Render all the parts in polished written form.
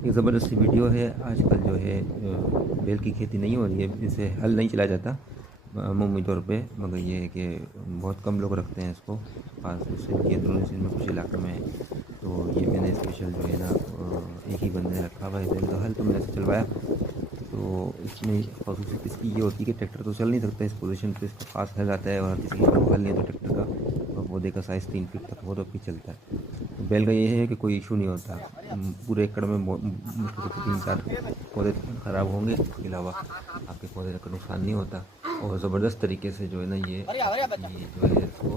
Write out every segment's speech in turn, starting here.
एक ज़बरदस्त वीडियो है। आजकल जो है बैल की खेती नहीं हो रही है, इसे हल नहीं चलाया जाता अमूमी तौर पे, मगर ये है कि बहुत कम लोग रखते हैं इसको, खास सिंध के अंदरूनी सिंध में कुछ इलाके में है। तो ये मैंने स्पेशल जो है ना एक ही बंदे ने रखा हुआ है बैल का हल, तो मैंने इसे चलवाया। तो इसमें ख़ासियत इसकी ये होती है कि ट्रैक्टर तो चल नहीं सकता इस पोजीशन पे, इसका खास हल आता है, और हर किसी के पास हल नहीं है तो ट्रैक्टर का और पौधे का साइज़ 3 फीट तक हो तो भी चलता है। तो बैल का ये है कि कोई इशू नहीं होता। पूरे एकड़ में मुश्किल से 3-4 पौधे ख़राब होंगे, इसके अलावा आपके पौधे का नुकसान नहीं होता। और ज़बरदस्त तरीके से जो है ना ये जो है इसको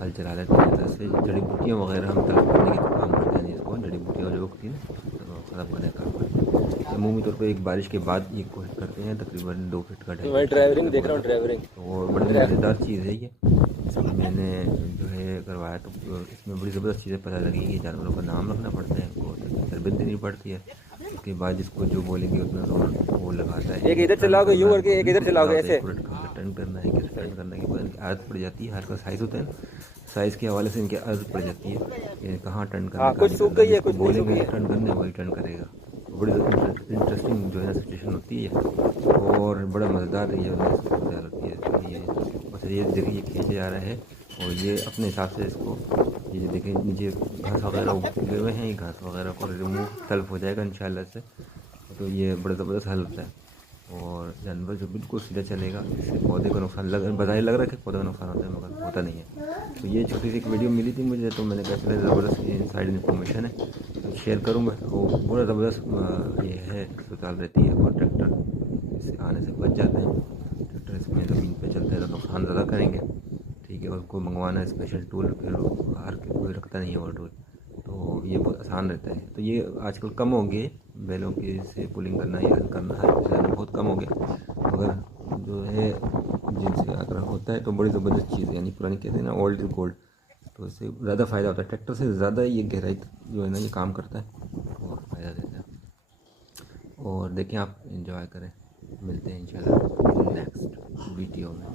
हल चला लेते हैं। जैसे जड़ी बूटियाँ वगैरह हम तलब करने के काम करते हैं, इसको जड़ी बूटियाँ जो उगती है ना ख़त्म करने का काम करते हैं। अमूमी तौर पर एक बारिश के बाद ये कोशिश करते हैं, तकरीबन 2 फीट का 2.5 मैं फीट का ड्राइवरिंग गड्ढा देख रहा खोदना। हूँ ड्राइवरिंग। तो बड़ी मज़ेदार चीज़ है ये। इसमें मैंने जो है करवाया तो इसमें बड़ी ज़बरदस्त चीज़ें पता लगी कि जानवरों का नाम रखना पड़ता है, इनको तरबियत देनी पड़ती है। उसके बाद जिसको जो बोलेंगे उतना ज़ोर वो लगाता है। एक एक इधर टर्न चलाओगे करना यूं है करके, तो एक इधर बिल्कुल पता चलाओगे होता है ऐसे। एक्यूरेट कहाँ पे टर्न करना है, कैसे टर्न करने के बाद इनकी आदत पड़ जाती है। हर का साइज़ होता है ना, साइज़ के हवाले से इनकी आदत पड़ जाती है कि कहाँ टर्न करना है हाँ, कहाँ कुछ नहीं सूख करना। गई है, जिसको कुछ नहीं बोलेंगे सूखी कि है। टर्न करना है वही टर्न करेगा। तो बड़ी इंटरेस्टिंग जो है ना सिचुएशन होती है और बड़ा मज़ेदार ये सूरत होती है। तो ये बस ये देखिए ये खींचे जा रहा है और ये अपने हिसाब से इसको, ये देखें नीचे घास वगैरह उगे हुए हैं, ये घास वगैरह को रिमूव सेल्फ हो जाएगा इंशाल्लाह से। तो ये बड़ा ज़बरदस्त हल होता है और जानवर जो बिल्कुल सीधा चलेगा, इससे पौधे को नुकसान बज़ाहिर लग रहा है कि पौधे का नुकसान होता है, मगर होता नहीं है। तो ये छोटी सी एक वीडियो मिली थी मुझे, तो मैंने कहा चले ज़बरदस्त इनसाइड इन्फॉर्मेशन है तो शेयर करूँगा। तो बड़ा ज़बरदस्त ये है अस्पताल रहती है और ट्रैक्टर इससे आने से बच जाते हैं। ट्रैक्टर इसमें ज़मीन पे चलते हैं तो नुकसान ज़्यादा करेंगे, ठीक है। उनको मंगवाना है स्पेशल टूल, फिर हर कोई रखता नहीं है वो टूल, तो ये बहुत आसान रहता है। तो ये आजकल कम हो गए बैलों के से पुलिंग करना या हल करना, हल चलाना बहुत कम हो गया, मगर जो है जिनसे अगर होता है तो बड़ी ज़बरदस्त चीज़ है। यानी पुरानी कहते हैं ना ओल्ड इज़ गोल्ड, तो इससे ज़्यादा फ़ायदा होता है, ट्रैक्टर से ज़्यादा ये गहराई तक जो है ना ये काम करता है और फ़ायदा देता है। और देखें आप इंजॉय करें, मिलते हैं इंशाल्लाह नेक्स्ट वीडियो में।